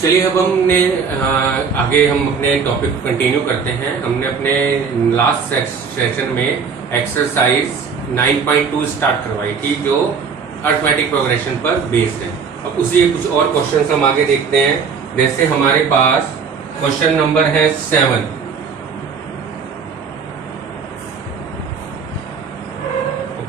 चलिए अब हमने आगे हम अपने टॉपिक को कंटिन्यू करते हैं। हमने अपने लास्ट सेशन में एक्सरसाइज 9.2 स्टार्ट करवाई थी जो अर्थमेटिक प्रोग्रेशन पर बेस्ड है। अब उसी कुछ और क्वेश्चंस हम आगे देखते हैं। जैसे हमारे पास क्वेश्चन नंबर है 7।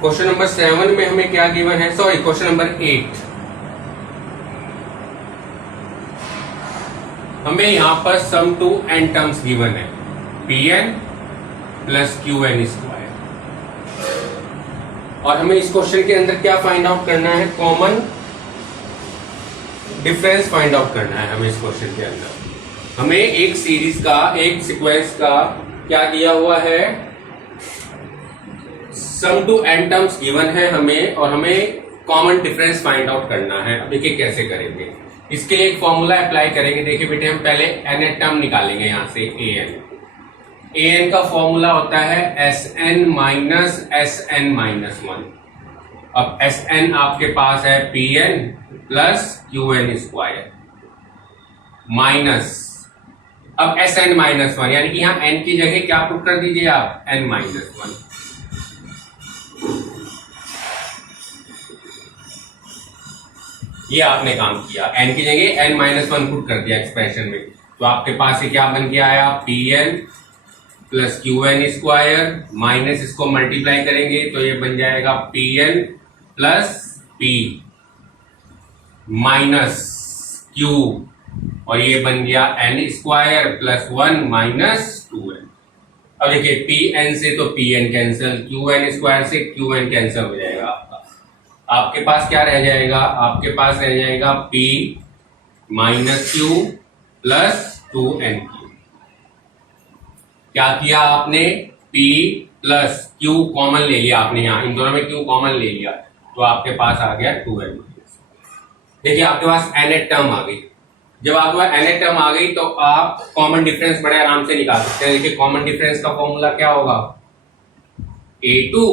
क्वेश्चन नंबर 7 में हमें क्या गिवन है, सॉरी क्वेश्चन नंबर 8। हमें यहां पर सम टू एन टर्म्स गिवन है, Pn प्लस Qn स्क्वायर, और हमें इस क्वेश्चन के अंदर क्या फाइंड आउट करना है, कॉमन डिफरेंस फाइंड आउट करना है। हमें इस क्वेश्चन के अंदर हमें एक सीरीज का, एक सीक्वेंस का क्या दिया हुआ है, सम टू एन टर्म्स गिवन है हमें, और हमें कॉमन डिफरेंस फाइंड आउट करना है। अब देखिए कैसे करेंगे। इसके लिए एक फॉर्मूला अप्लाई करेंगे। देखिए बेटे, हम पहले एन टर्म निकालेंगे यहां से an का फॉर्मूला होता है Sn माइनस Sn माइनस 1। अब Sn आपके पास है Pn plus Qn square minus, अब Sn माइनस 1, यानी कि यहां n की जगह क्या पुट कर दीजिए आप, n माइनस 1। ये आपने काम किया, n की जगह n माइनस 1 पुट कर दिया एक्सप्रेशन में। तो आपके पास ये क्या बन के आया, Pn plus Qn square minus, इसको मल्टीप्लाई करेंगे तो ये बन जाएगा Pn plus P minus Q, और ये बन गया n square plus 1 minus 2n। अब देखिए Pn से तो Pn कैंसिल, Qn स्क्वायर से Qn कैंसिल हो जाएगा। आपके पास क्या रह जाएगा, आपके पास रह जाएगा P minus Q plus 2NQ। क्या किया आपने, P प्लस Q कॉमन ले लिया आपने, यहां इन दोनों में Q कॉमन ले लिया तो आपके पास आ गया 2N। देखिए आपके पास nth टर्म आ गई। जब आपके पास nth टर्म आ गई तो आप कॉमन डिफरेंस बड़े आराम से निकाल सकते हैं। देखिए कॉमन डिफरेंस का फॉर्मूला क्या होगा, A2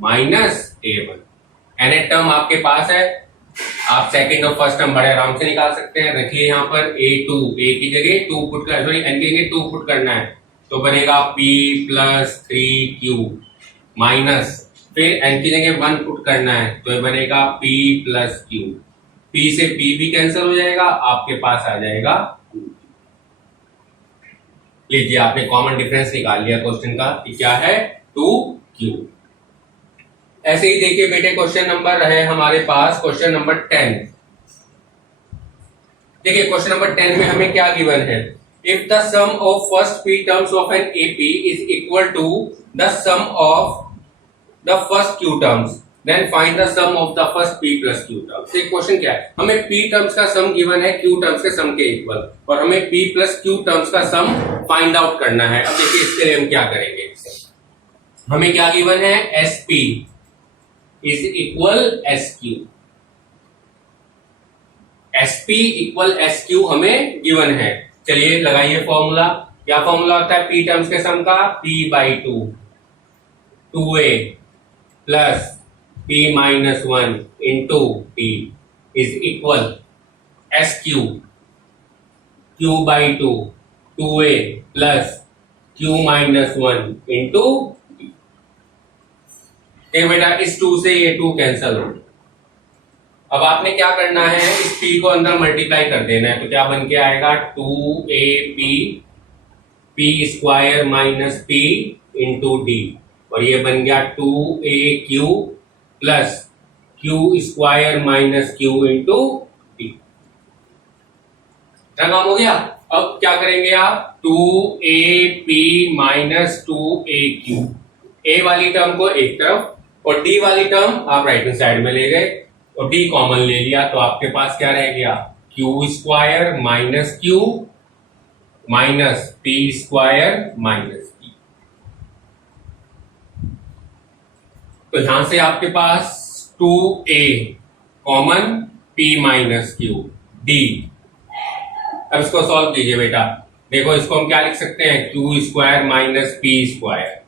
minus A1। nth term आपके पास है, आप सेकंड और फर्स्ट टर्म बड़े आराम से निकाल सकते हैं। रखिए यहाँ पर A2, A की जगह 2 पुट कर, सॉरी n की जगह 2 पुट करना है तो बनेगा P प्लस 3Q माइनस, फिर n की जगह 1 पुट करना है तो ये बनेगा P प्लस Q। P से P भी कैंसिल हो जाएगा, आपके पास आ जाएगा 2। लीजिए आपने कॉमन डिफरेंस निकाल लिया क्वेश्चन का, क्या है 2Q। ऐसे ही देखिए बेटे क्वेश्चन नंबर रहे हमारे पास क्वेश्चन नंबर 10। देखिए क्वेश्चन नंबर 10 में हमें क्या गिवन है, if the sum of first p terms of an AP is equal to the sum of the first q terms then find the sum of the first p plus q terms. एक question क्या है, हमें p terms का sum given है q terms के sum के equal, और हमें p प्लस q टर्म्स का सम फाइंड आउट करना है। अब देखिए इसके लिए हम क्या करेंगे, हमें क्या गिवन है, SP is equal SQ, SP equal SQ हमें गिवन है। चलिए लगाइए फॉर्मूला। क्या फॉर्मूला होता है p टर्म्स के सम का, p by 2 2a plus p minus 1 into p is equal SQ q by 2 2a plus q minus 1 into, बेटा इस 2 से ये 2 कैंसल हो। अब आपने क्या करना है, इस p को अंदर मल्टीप्लाई कर देना है तो क्या बन के आएगा, 2AP p square minus p into d, और ये बन गया 2AQ plus q square minus q into d। क्या काम हो गया। अब क्या करेंगे आप, 2AP माइनस 2AQ, a वाली टर्म को एक तरफ और d वाली टर्म आप राइट हैंड साइड में ले गए और d कॉमन ले लिया तो आपके पास क्या रह गया, q square minus q minus p square minus p। तो यहां से आपके पास 2a common p minus q d। अब इसको सॉल्व कीजिए बेटा। देखो इसको हम क्या लिख सकते हैं, q square minus p square,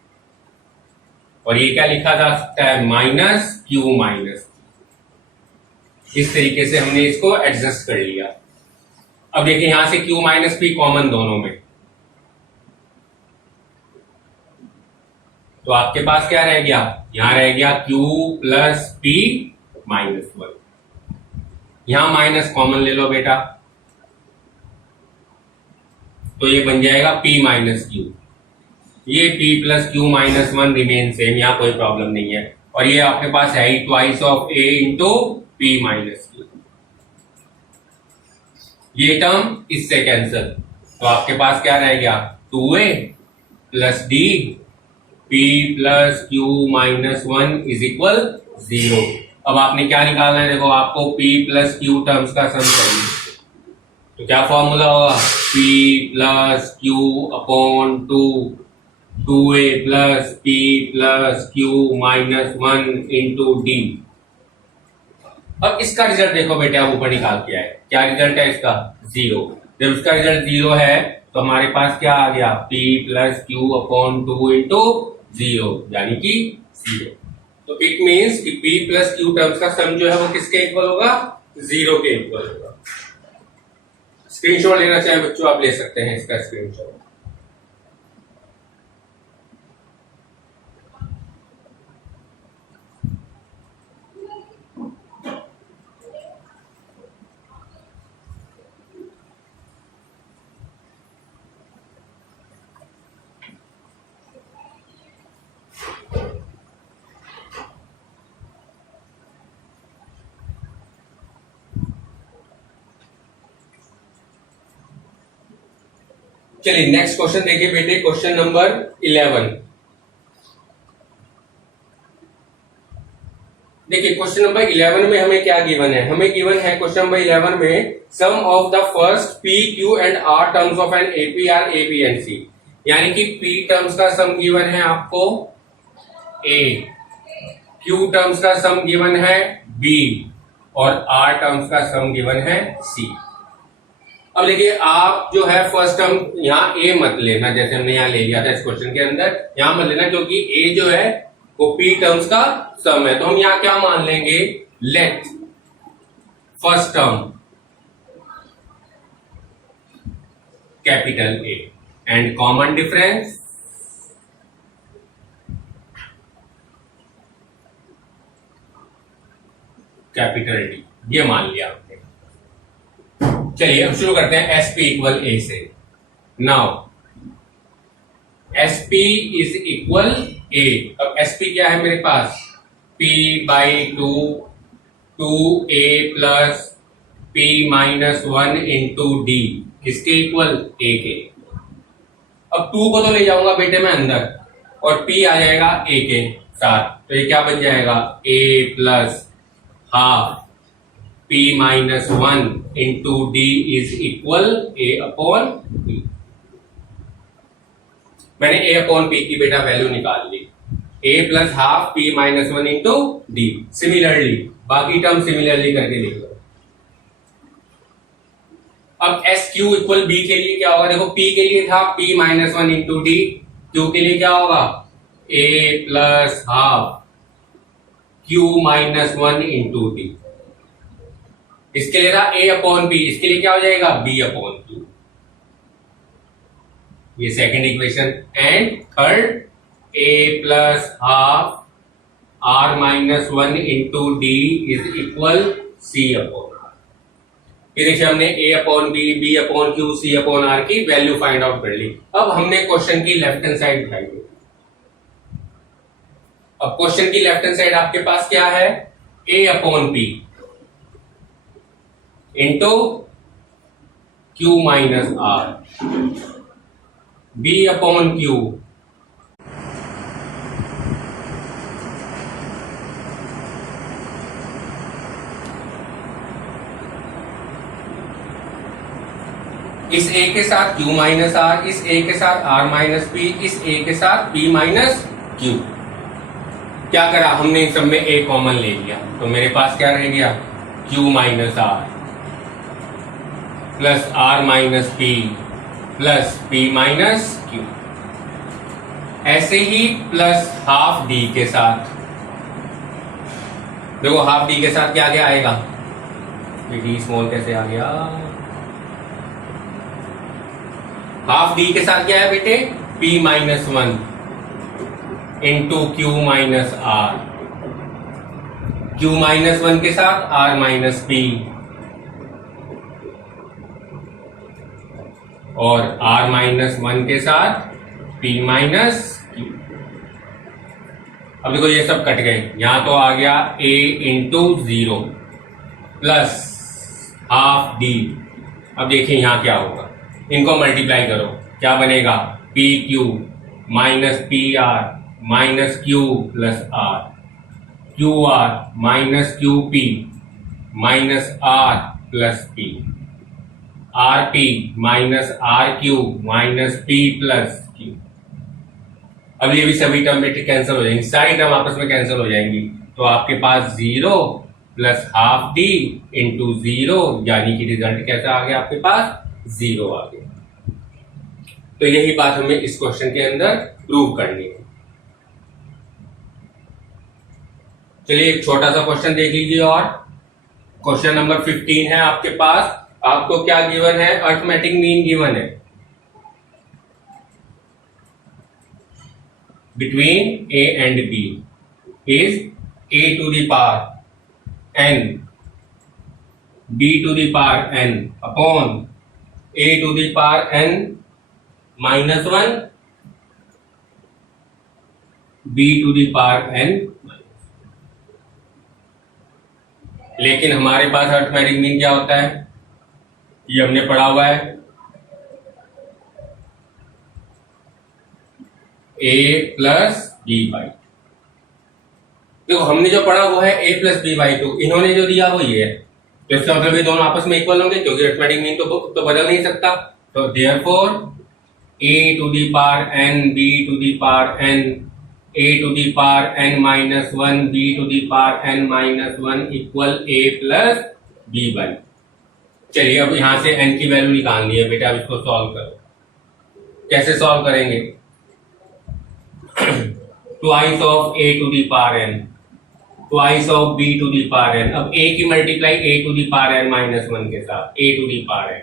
और ये क्या लिखा जा सकता है, माइनस q माइनस। इस तरीके से हमने इसको एडजस्ट कर लिया। अब देखिए यहां से Q माइनस P कॉमन दोनों में, तो आपके पास क्या रह गया, यहां रह गया Q प्लस P माइनस 1। यहां माइनस कॉमन ले लो बेटा, तो ये बन जाएगा P माइनस Q। ये P plus Q minus 1 remain same, यहां कोई प्रॉब्लम नहीं है। और ये आपके पास है ही twice of A into P minus Q। ये टर्म इससे कैंसिल, तो आपके पास क्या रह गया 2A plus D P plus Q minus 1 is equal 0। अब आपने क्या निकालना है, देखो आपको P प्लस Q टर्म्स का सम चाहिए, तो क्या फॉर्मूला होगा, P plus Q upon 2A plus P plus Q minus 1 into D। अब इसका रिजल्ट देखो बेटे, आप ऊपर निकाल के आए, क्या रिजल्ट है इसका 0। जब इसका रिजल्ट 0 है तो हमारे पास क्या आ गया, P plus Q upon 2 into 0 यानी कि 0। तो इट मीन्स कि P प्लस Q टर्म्स का सम जो है वो किसके इक्वल होगा, 0 के इक्वल होगा। स्क्रीनशॉट लेना चाहे बच्चों आप ले सकते हैं इसका स्क्रीनशॉट। चलिए नेक्स्ट क्वेश्चन देखिए बेटे, क्वेश्चन नंबर 11। देखिए क्वेश्चन नंबर 11 में हमें क्या गिवन है, हमें गिवन है क्वेश्चन नंबर 11 में sum of the first P, Q and R terms of an APR A, B and C। यानी कि P टर्म्स का सम गिवन है आपको A, Q टर्म्स का सम गिवन है B और R टर्म्स का सम गिवन है C। अब देखिए आप जो है फर्स्ट टर्म यहाँ A मत लेना, जैसे हमने यहाँ ले लिया था इस क्वेश्चन के अंदर, यहाँ मत लेना क्योंकि A जो है वो P टर्म्स का सम है। तो हम यहाँ क्या मान लेंगे, let first term capital A and common difference capital D, ये मान लिया हमने। चलिए अब शुरू करते हैं SP इक्वल A से। Now SP is equal A। अब SP क्या है मेरे पास, P by 2A plus P minus 1 into D, किसके इक्वल, A के। अब 2 को तो ले जाऊंगा बेटे मैं अंदर और P आ जाएगा A के साथ, तो ये क्या बन जाएगा A plus half P minus 1 into D is equal A upon P। मैंने A अपॉन P की बेटा वैल्यू निकाल ली, A plus half P minus 1 into D। Similarly बाकी टर्म सिमिलरली करके लिख लो। अब SQ इक्वल B के लिए क्या होगा, देखो P के लिए था P minus 1 into D, Q के लिए क्या होगा A plus half Q minus 1 into D। इसके लिए था A अपॉन B, इसके लिए क्या हो जाएगा B अपॉन Q, ये second equation. And third A plus half R minus 1 into D is equal C upon R। ये देखिए हमने A upon B, B upon Q, C upon R की वैल्यू फाइंड आउट कर ली। अब हमने question की left hand side उठाई। अब क्वेश्चन की लेफ्ट हैंड साइड आपके पास क्या है, A upon P into Q minus R, B upon Q इस A के साथ Q माइनस R, इस A के साथ R माइनस P, इस A के साथ P माइनस Q। क्या करा हमने, इन सब में A कॉमन ले लिया, तो मेरे पास क्या रह गया Q minus R plus R minus P plus P minus Q। ऐसे ही प्लस हाफ D के साथ, देखो हाफ D के साथ क्या क्या आएगा, D स्मॉल कैसे आ गया, हाफ डी के साथ क्या है बेटे, p minus 1 into q minus r, q minus 1 के साथ r माइनस p और r माइनस 1 के साथ p माइनस q। अब देखो ये सब कट गए, यहां तो आ गया a into 0 plus half D. अब देखिए यहां क्या होगा, इनको मल्टीप्लाई करो, क्या बनेगा, p q minus p r minus q plus r, q r minus q p minus r plus p, r p minus r q minus p plus q. अब ये भी सभी टर्म बेटे कैंसिल हो जाएंगी, सारी टर्म आपस में कैंसिल हो जाएंगी, तो आपके पास 0 प्लस हाफ डी इंटू 0, यानी कि रिजल्ट कैसा आ गया आपके पास, 0 आ गया। तो यही बात हमें इस क्वेश्चन के अंदर प्रूव करनी है। चलिए एक छोटा सा क्वेश्चन देख लीजिए, और क्वेश्चन नंबर 15 है आपके पास। आपको क्या गिवन है, अर्थमेटिक मीन गिवन है between a and b is a to the power n, b to the power n upon a to the power n minus 1, b to the power n। लेकिन हमारे पास arithmetic mean क्या होता है, ये हमने पढ़ा हुआ है, a प्लस बी बाई। देखो हमने जो पढ़ा वो है a प्लस बी बाई 2, इन्होंने जो दिया वो ये है, तो इसका मतलब ये दोनों आपस में इक्वल होंगे, क्योंकि अर्थमेटिक मीन तो बदल नहीं सकता। तो therefore a to the power n b to the power n a to the power n minus 1 b to the power n minus 1 equal a plus b by. चलिए अब यहां से n की वैल्यू निकालनी है बेटा, अब इसको सॉल्व करो। कैसे सॉल्व करेंगे, twice of a to the power n, twice of b to the power n। अब a की multiply a to the power n minus 1 के साथ, a to the power n,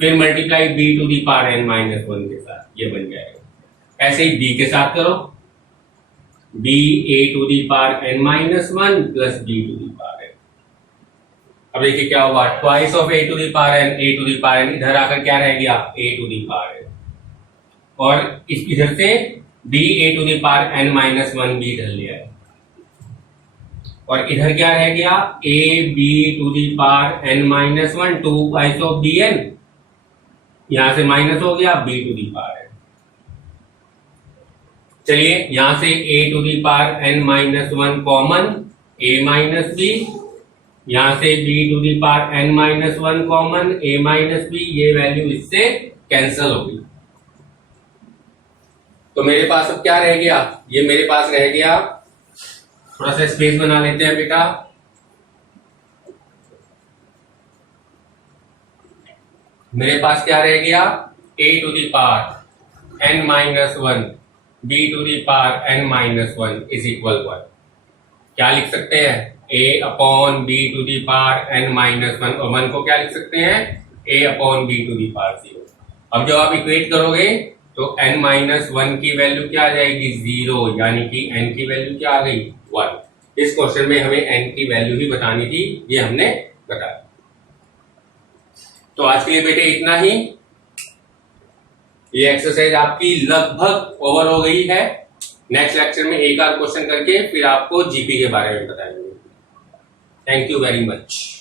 फिर multiply b to the power n minus 1 के साथ, ये बन जाएगा। ऐसे ही b के साथ करो, b a to the power n minus 1 plus b to the power n। अब देखिए क्या हुआ, twice of a to the power n, a to the power n, इधर आकर क्या रह गया, a to the power n, और इधर से b a to the power n minus 1 b इधर ले आए, और इधर क्या रह गया, a b to the power n minus 1, 2 बाइस ऑफ b n, यहां से माइनस हो गया b to the power n। चलिए यहां से a to the power n minus 1 common, a minus b, यहां से b to the power n minus 1 common, a minus b, ये वैल्यू इससे कैंसिल हो गई। तो मेरे पास अब क्या रह गया, ये मेरे पास रह गया, थोड़ा सा स्पेस बना लेते हैं बेटा, मेरे पास क्या रह गया, a to the power n minus 1 b to the power n minus 1 is equal 1। क्या लिख सकते हैं, a upon b to the power n minus 1, और 1 को क्या लिख सकते हैं, a upon b to the power 0। अब जब आप इक्वेट करोगे तो n माइनस 1 की वैल्यू क्या आ जाएगी, 0, यानी कि n की वैल्यू क्या आ गई, 1। इस क्वेश्चन में हमें n की वैल्यू ही बतानी थी, ये हमने बता दी। तो आज के लिए बेटे इतना ही, ये एक्सरसाइज आपकी लगभग ओवर हो गई है। नेक्स्ट लेक्चर में एक आध क्वेश्चन करके फिर आपको जीपी के बारे में बताएंगे। Thank you very much.